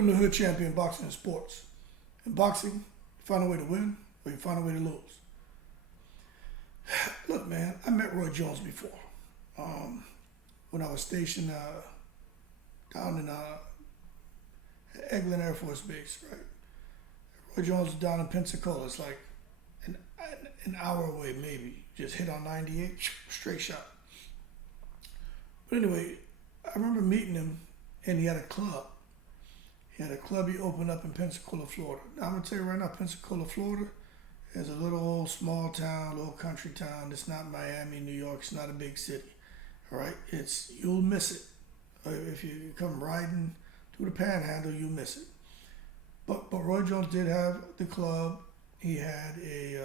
Welcome to Hood Champion Boxing and Sports. In boxing, you find a way to win or you find a way to lose. Look, man, I met Roy Jones before. When I was stationed down in Eglin Air Force Base, right? Roy Jones was down in Pensacola. It's like an hour away, maybe. Just hit on 98, straight shot. But anyway, I remember meeting him, and he had a club. He had a club he opened up in Pensacola, Florida. Now, I'm going to tell you right now, Pensacola, Florida is a little old small town, little country town. It's not Miami, New York. It's not a big city. All right? You'll miss it. If you come riding through the panhandle, you'll miss it. But Roy Jones did have the club. He had a,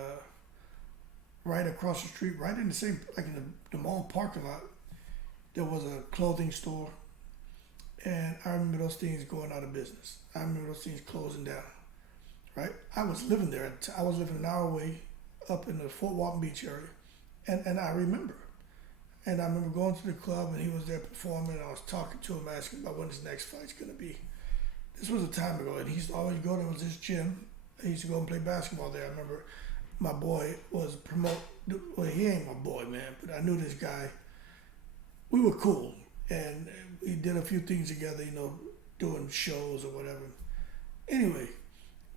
right across the street, right in the same, like in the mall parking lot, there was a clothing store. And I remember those things going out of business. I remember those things closing down, right? I was living there. I was living an hour away up in the Fort Walton Beach area. And I remember. And I remember going to the club and he was there performing and I was talking to him, asking about when his next fight's going to be. This was a time ago and he used to always go, there was this gym. He used to go and play basketball there. I remember my boy was well, he ain't my boy, man, but I knew this guy. We were cool. And we did a few things together, doing shows or whatever. Anyway,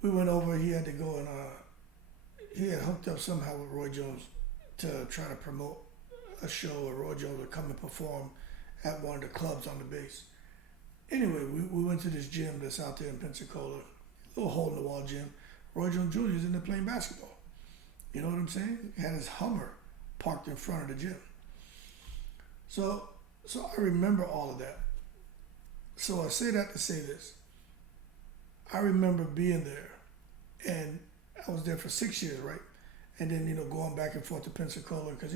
we went over. He had to go and he had hooked up somehow with Roy Jones to try to promote a show, or Roy Jones would come and perform at one of the clubs on the base. Anyway, we went to this gym that's out there in Pensacola, a little hole in the wall gym. Roy Jones Jr. is in there playing basketball. You know what I'm saying? He had his Hummer parked in front of the gym. So I remember all of that. So I say that to say this. I remember being there, and I was there for 6 years, right? And then, going back and forth to Pensacola, because,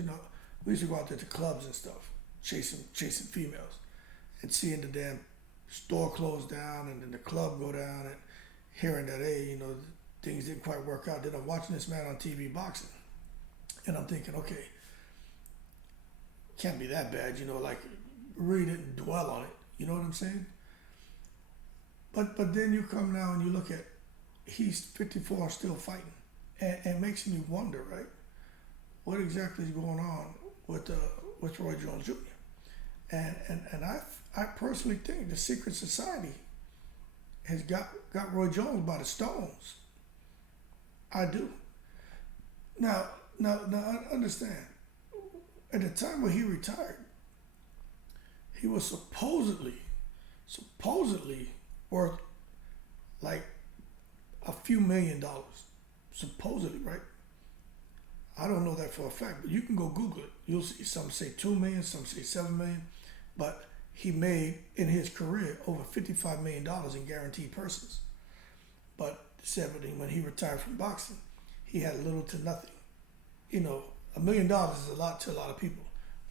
we used to go out there to clubs and stuff, chasing females, and seeing the damn store close down and then the club go down, and hearing that, hey, things didn't quite work out. Then I'm watching this man on TV boxing, and I'm thinking, okay, can't be that bad, really didn't dwell on it. You know what I'm saying? But then you come now and you look at, he's 54 and still fighting. And it makes me wonder, right? What exactly is going on with Roy Jones Jr.? And I personally think the secret society has got Roy Jones by the stones. I do. Now understand, at the time when he retired, he was supposedly worth like a few $1 million. Supposedly, right? I don't know that for a fact, but you can go Google it. You'll see some say 2 million, some say 7 million, but he made in his career over $55 million in guaranteed purses. But when he retired from boxing, he had little to nothing. $1 million is a lot to a lot of people.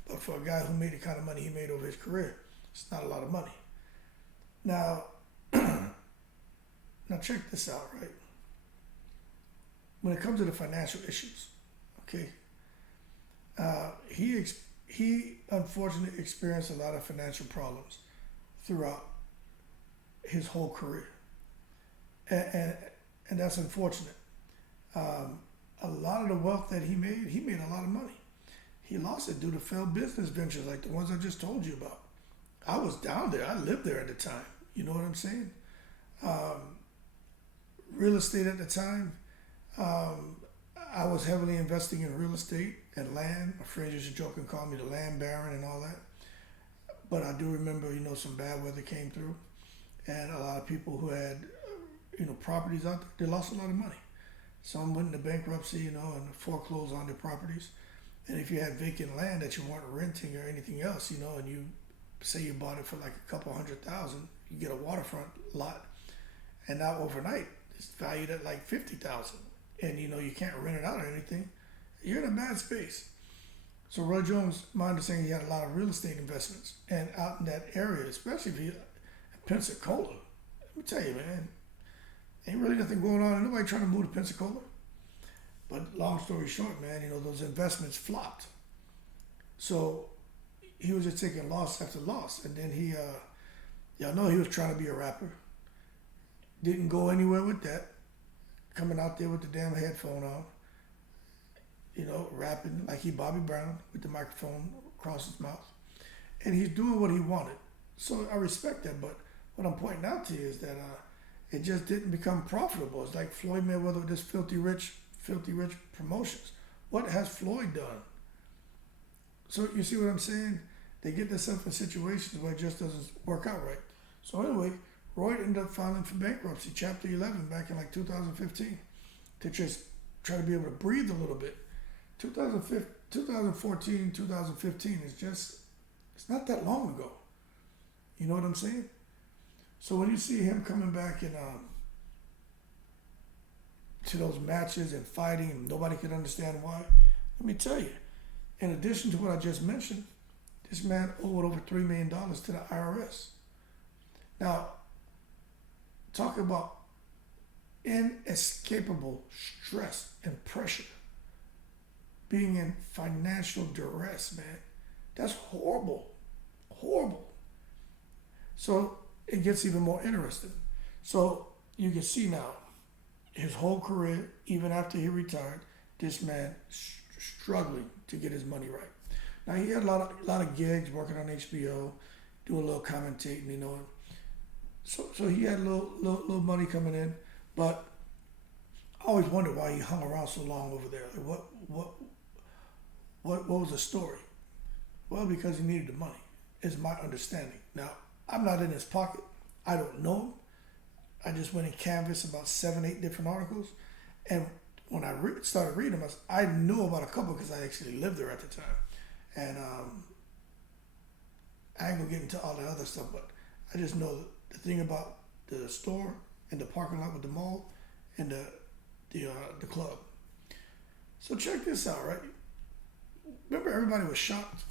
But for a guy who made the kind of money he made over his career, it's not a lot of money. Now check this out, right? When it comes to the financial issues, okay, he unfortunately experienced a lot of financial problems throughout his whole career, and that's unfortunate. A lot of the wealth that he made a lot of money. He lost it due to failed business ventures like the ones I just told you about. I was down there. I lived there at the time. You know what I'm saying? Real estate at the time, I was heavily investing in real estate and land. My friends used to joke and call me the land baron and all that. But I do remember, some bad weather came through, and a lot of people who had, properties out there, they lost a lot of money. Some went into bankruptcy, and foreclosed on their properties. And if you had vacant land that you weren't renting or anything else, and you say you bought it for like a couple $100,000, you get a waterfront lot, and now overnight it's valued at like $50,000, and you can't rent it out or anything. You're in a bad space. So Roy Jones, my understanding, he had a lot of real estate investments, and out in that area, especially if you Pensacola, let me tell you, man, ain't really nothing going on. Ain't nobody trying to move to Pensacola. But long story short, man, those investments flopped. So he was just taking loss after loss. And then y'all know he was trying to be a rapper. Didn't go anywhere with that. Coming out there with the damn headphone on, rapping like he Bobby Brown with the microphone across his mouth. And he's doing what he wanted. So I respect that. But what I'm pointing out to you is that it just didn't become profitable. It's like Floyd Mayweather with this filthy rich promotions. What has Floyd done? So you see what I'm saying? They get themselves in situations where it just doesn't work out right. So anyway, Roy ended up filing for bankruptcy, Chapter 11, back in like 2015, to just try to be able to breathe a little bit. 2014, 2015 is just, it's not that long ago. You know what I'm saying? So when you see him coming back in to those matches and fighting, and nobody could understand why, let me tell you, in addition to what I just mentioned, this man owed over $3 million to the IRS. Now, talk about inescapable stress and pressure. Being in financial duress, man. That's horrible. Horrible. So it gets even more interesting. So you can see now, his whole career, even after he retired, this man struggling to get his money right. Now he had a lot of gigs working on HBO, doing a little commentating, So he had a little money coming in, but I always wondered why he hung around so long over there. Like what was the story? Well, because he needed the money, is my understanding. Now, I'm not in his pocket. I don't know him. I just went and canvassed about 7-8 different articles. And when I started reading them, I knew about a couple because I actually lived there at the time. And I ain't gonna get into all the other stuff, but I just know the thing about the store and the parking lot with the mall and the club. So check this out, right? Remember, everybody was shocked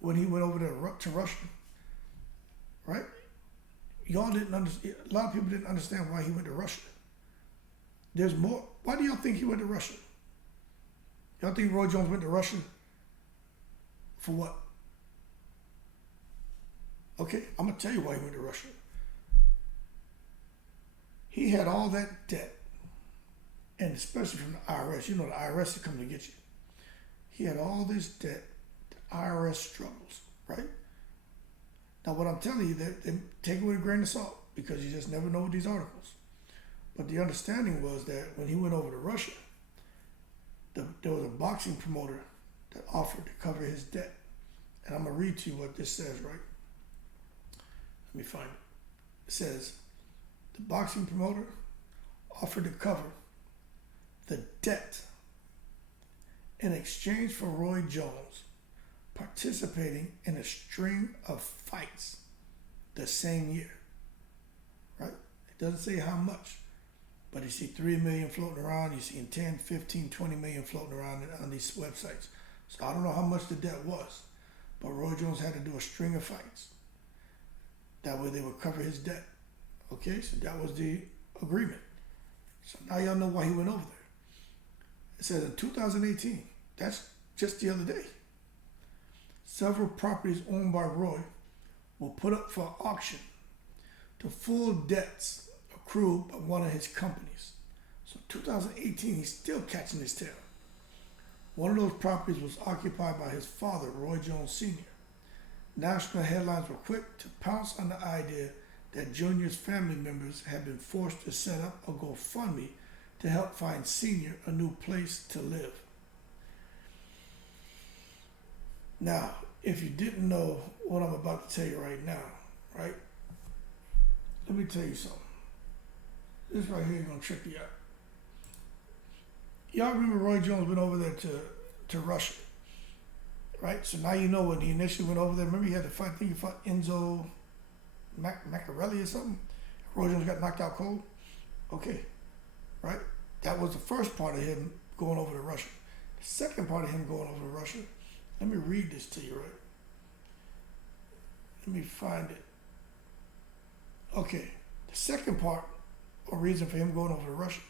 when he went over there to Russia, right? Y'all didn't understand. A lot of people didn't understand why he went to Russia. There's more. Why do y'all think he went to Russia? Y'all think Roy Jones went to Russia for what? Okay, I'm gonna tell you why he went to Russia. He had all that debt, and especially from the IRS. You know the IRS is coming to get you. He had all this debt. The IRS struggles, right? Now, what I'm telling you, they take it with a grain of salt because you just never know with these articles. But the understanding was that when he went over to Russia, there was a boxing promoter that offered to cover his debt. And I'm going to read to you what this says, right? Let me find it. It says, the boxing promoter offered to cover the debt in exchange for Roy Jones participating in a string of fights the same year, right? It doesn't say how much, but you see 3 million floating around, you see 10, 15, 20 million floating around on these websites. So I don't know how much the debt was, but Roy Jones had to do a string of fights. That way they would cover his debt. Okay, so that was the agreement. So now y'all know why he went over there. It says in 2018, that's just the other day, several properties owned by Roy were put up for auction to full debts accrued by one of his companies. So 2018, he's still catching his tail. One of those properties was occupied by his father, Roy Jones Sr. National headlines were quick to pounce on the idea that Junior's family members had been forced to set up a GoFundMe to help find Senior a new place to live. Now, if you didn't know what I'm about to tell you right now, right? Let me tell you something. This right here is going to trip you out. Y'all remember Roy Jones went over there to Russia, right? So now you know when he initially went over there. Remember he had to fight, I think he fought Enzo Maccarelli or something? Roy Jones got knocked out cold? Okay, right? That was the first part of him going over to Russia. The second part of him going over to Russia, let me read this to you, right? Let me find it. Okay, the second part, or reason for him going over to Russia,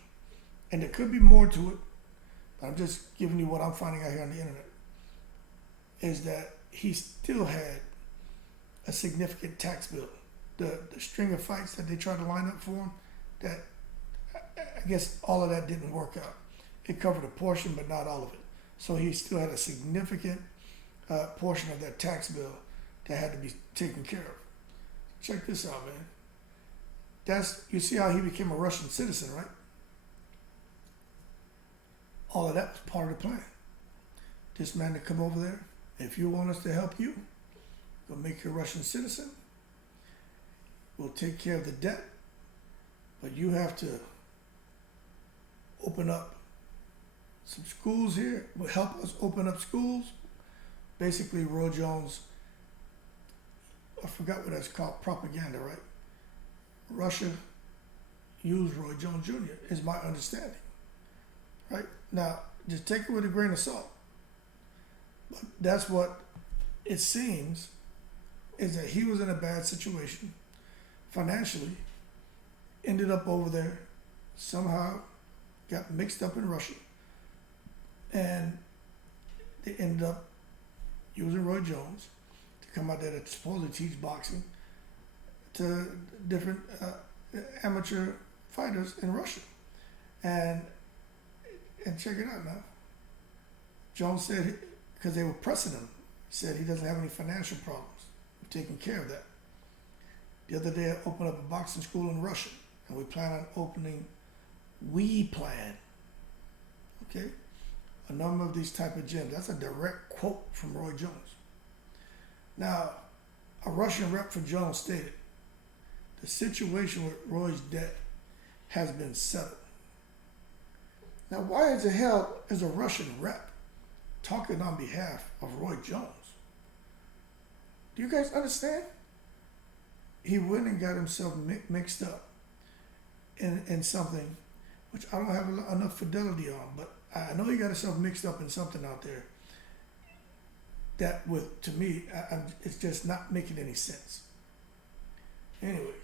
and there could be more to it, but I'm just giving you what I'm finding out here on the internet, is that he still had a significant tax bill. The string of fights that they tried to line up for him, that I guess all of that didn't work out. It covered a portion, but not all of it. So he still had a significant portion of that tax bill that had to be taken care of. Check this out, man. You see how he became a Russian citizen, right? All of that was part of the plan. This man to come over there, if you want us to help you, we'll make you a Russian citizen. We'll take care of the debt, but you have to open up some schools here. Will help us open up schools. Basically, Roy Jones, I forgot what that's called, propaganda, right? Russia used Roy Jones Jr., is my understanding, right? Now, just take it with a grain of salt. But that's what it seems, is that he was in a bad situation financially, ended up over there, somehow got mixed up in Russia, and they ended up using Roy Jones to come out there to supposedly teach boxing to different amateur fighters in Russia. And check it out now. Jones said, because they were pressing him, he said he doesn't have any financial problems. We're taking care of that. The other day I opened up a boxing school in Russia, and we plan on opening, okay, a number of these type of gyms. That's a direct quote from Roy Jones. Now, a Russian rep for Jones stated, the situation with Roy's debt has been settled. Now, why the hell is a Russian rep talking on behalf of Roy Jones? Do you guys understand? He went and got himself mixed up in something which I don't have enough fidelity on, but I know he got himself mixed up in something out there that, to me, it's just not making any sense. Anyway,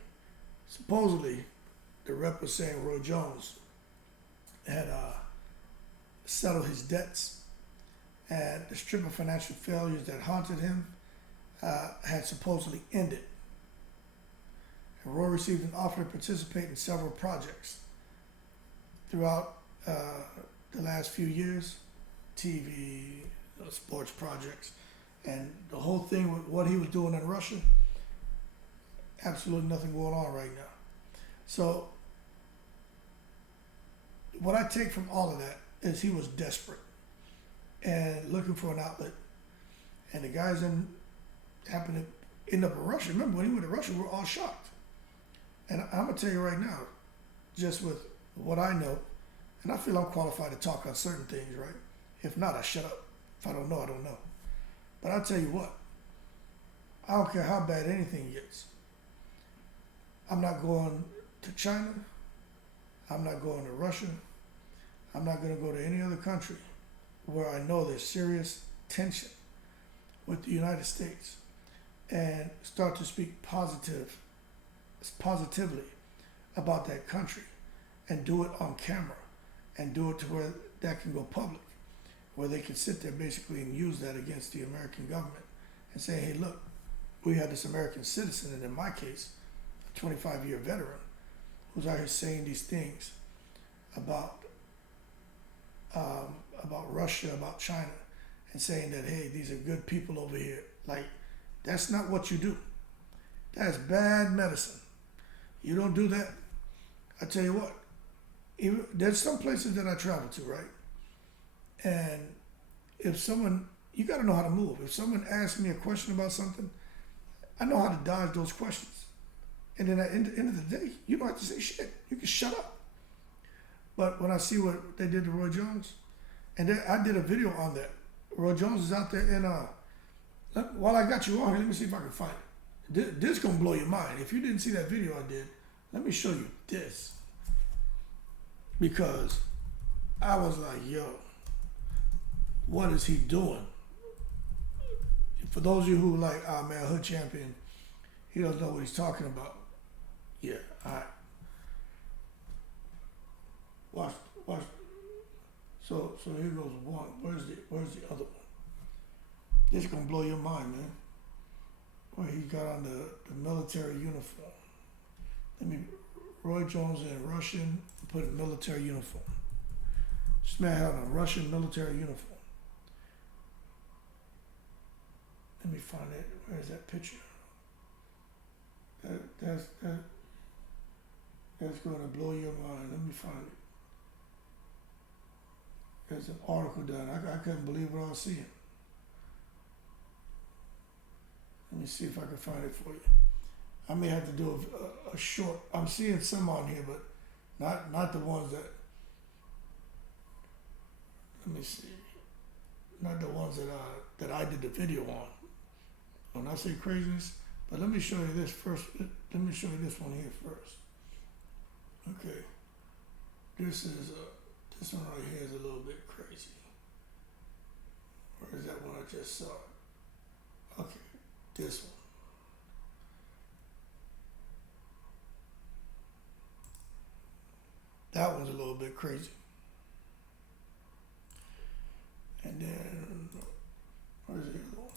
supposedly the rep was saying Roy Jones had settled his debts, and the string of financial failures that haunted him had supposedly ended. And Roy received an offer to participate in several projects throughout the last few years, TV, sports projects, and the whole thing with what he was doing in Russia, absolutely nothing going on right now. So what I take from all of that is he was desperate and looking for an outlet. And the guys happened to end up in Russia. Remember, when he went to Russia, we were all shocked. And I'm going to tell you right now, just with what I know, and I feel I'm qualified to talk on certain things, right? If not, I shut up. If I don't know, I don't know. But I'll tell you what, I don't care how bad anything gets. I'm not going to China. I'm not going to Russia. I'm not going to go to any other country where I know there's serious tension with the United States and start to speak positively about that country and do it on camera and do it to where that can go public, where they can sit there basically and use that against the American government and say, hey, look, we have this American citizen, and in my case, a 25-year veteran who's out here saying these things about Russia, about China, and saying that, hey, these are good people over here. Like, that's not what you do. That's bad medicine. You don't do that. I tell you what, there's some places that I travel to, right? And if someone, you got to know how to move. If someone asks me a question about something, I know how to dodge those questions. And then at the end of the day, you don't have to say shit. You can shut up. But when I see what they did to Roy Jones, and I did a video on that. Roy Jones is out there in, while I got you on here, let me see if I can find it. This is going to blow your mind. If you didn't see that video I did, let me show you this. Because I was like, yo, what is he doing? For those of you who like, man, Hood Champion, he doesn't know what he's talking about. Yeah, all right. Watch. So here goes one. Where's the other one? This is gonna blow your mind, man. Where he got on the military uniform. Let me Roy Jones in Russian, put in military uniform. This man had a Russian military uniform. Let me find it. Where's that picture? That's going to blow your mind. Let me find it. There's an article done. I couldn't believe what I was seeing. Let me see if I can find it for you. I may have to do a short. I'm seeing some on here, but not the ones that. Let me see. Not the ones that I did the video on. When I say craziness, but let me show you this first. Let me show you this one here first. Okay. This one right here is a little bit crazy. Where is that one I just saw? Okay, this one. That one's a little bit crazy. And then, where's the other one?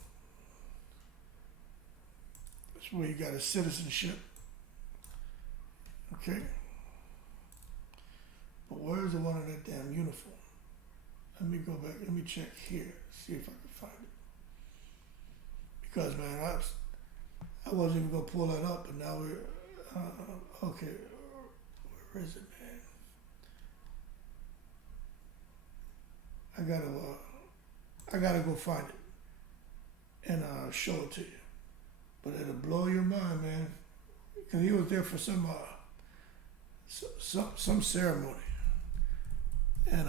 That's where you got a citizenship. Okay. But where's the one in that damn uniform? Let me go back, let me check here, see if I can find it. Because, man, I wasn't even gonna pull that up, but now we're, okay, where is it, man? I gotta go find it and show it to you. But it'll blow your mind, man. Because he was there for some ceremony. And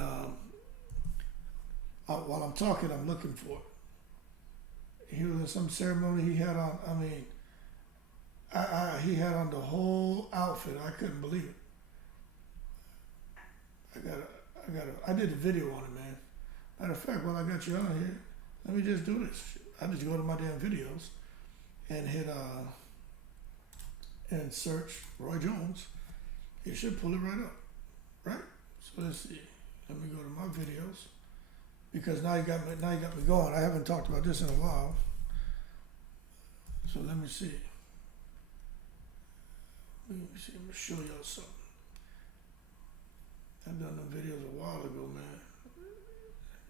while I'm talking, I'm looking for it. He was in some ceremony. He had on. I mean, he had on the whole outfit. I couldn't believe it. I did a video on it, man. Matter of fact, while I got you on here, let me just do this. I just go to my damn videos and hit and search Roy Jones. It should pull it right up, right? So let's see. Let me go to my videos because now you got me going. I haven't talked about this in a while, so let me see. Let me see. I'm gonna show y'all something. I've done the videos a while ago, man.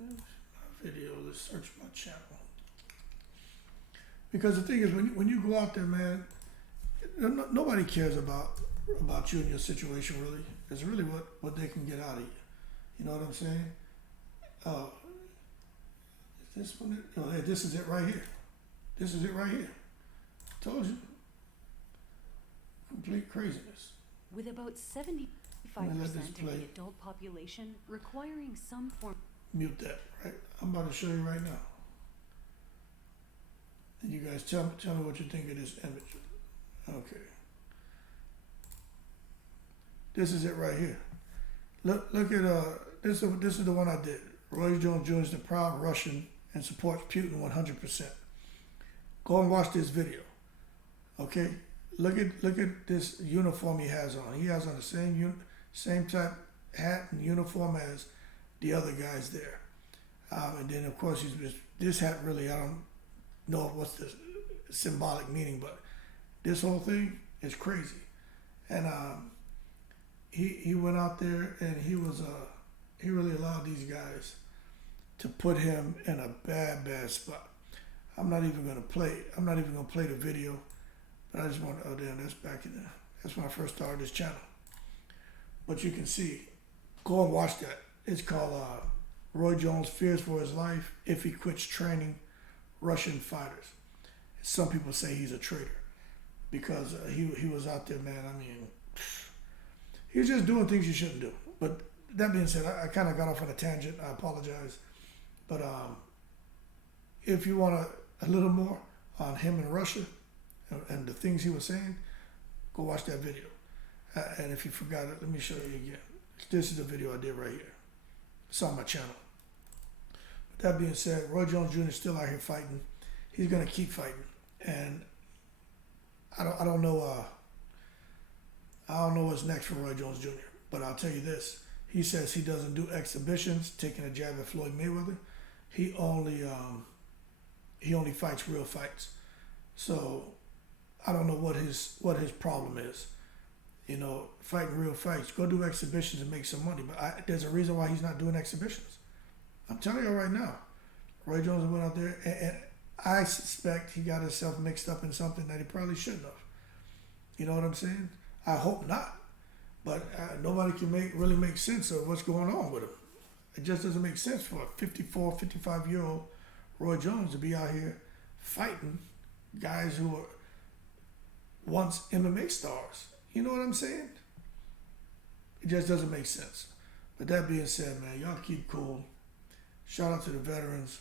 My video. Let's search my channel. Because the thing is, when you go out there, man, nobody cares about you and your situation, really. It's really what they can get out of you. You know what I'm saying? Is this one? Oh, hey, this is it right here. This is it right here. Told you. Complete craziness. With about 75% of the adult population requiring some form. Mute that, right? I'm about to show you right now. And you guys tell me what you think of this image. Okay. This is it right here. Look at this is the one I did. Roy Jones Jr. is the proud Russian and supports Putin 100%. Go and watch this video. Okay? Look at this uniform he has on. He has on the same type hat and uniform as the other guys there. And then of course this hat really, I don't know what's the symbolic meaning, but this whole thing is crazy. And he went out there and he really allowed these guys to put him in a bad spot. I'm not even gonna play the video, but I just want to, oh damn, that's when I first started this channel. But you can see, go and watch that. It's called Roy Jones Fears for His Life if he quits training Russian fighters. Some people say he's a traitor because he was out there, man. I mean, he's just doing things you shouldn't do. But that being said, I kind of got off on a tangent. I apologize. But if you want a little more on him in Russia and the things he was saying, go watch that video. And if you forgot it, let me show you again. This is the video I did right here. It's on my channel. But that being said, Roy Jones Jr. is still out here fighting. He's going to keep fighting. And I don't know what's next for Roy Jones Jr., but I'll tell you this. He says he doesn't do exhibitions, taking a jab at Floyd Mayweather. He only fights real fights. So I don't know what his problem is. fighting real fights. Go do exhibitions and make some money. But there's a reason why he's not doing exhibitions. I'm telling you right now. Roy Jones went out there, and I suspect he got himself mixed up in something that he probably shouldn't have. You know what I'm saying? I hope not. But nobody can really make sense of what's going on with him. It just doesn't make sense for a 54, 55-year-old Roy Jones to be out here fighting guys who were once MMA stars. You know what I'm saying? It just doesn't make sense. But that being said, man, y'all keep cool. Shout out to the veterans.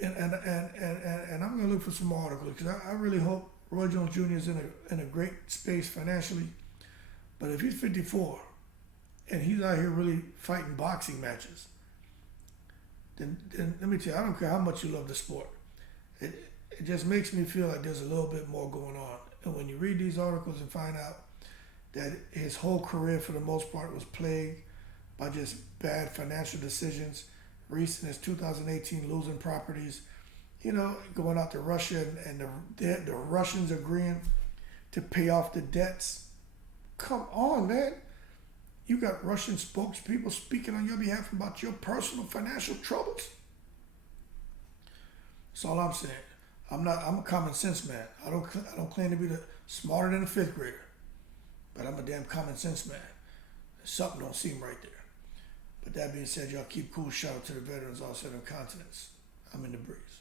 And I'm gonna look for some more articles because I really hope Roy Jones Jr. is in a great space financially. But if he's 54 and he's out here really fighting boxing matches, then let me tell you, I don't care how much you love the sport. It just makes me feel like there's a little bit more going on. And when you read these articles and find out that his whole career for the most part was plagued by just bad financial decisions, recent as 2018 losing properties, going out to Russia and the Russians agreeing to pay off the debts. Come on, man. You got Russian spokespeople speaking on your behalf about your personal financial troubles. That's all I'm saying. I'm a common sense man. I don't claim to be smarter than a fifth grader, but I'm a damn common sense man. Something don't seem right there. But that being said, y'all keep cool. Shout out to the veterans all 7 continents. I'm in the breeze.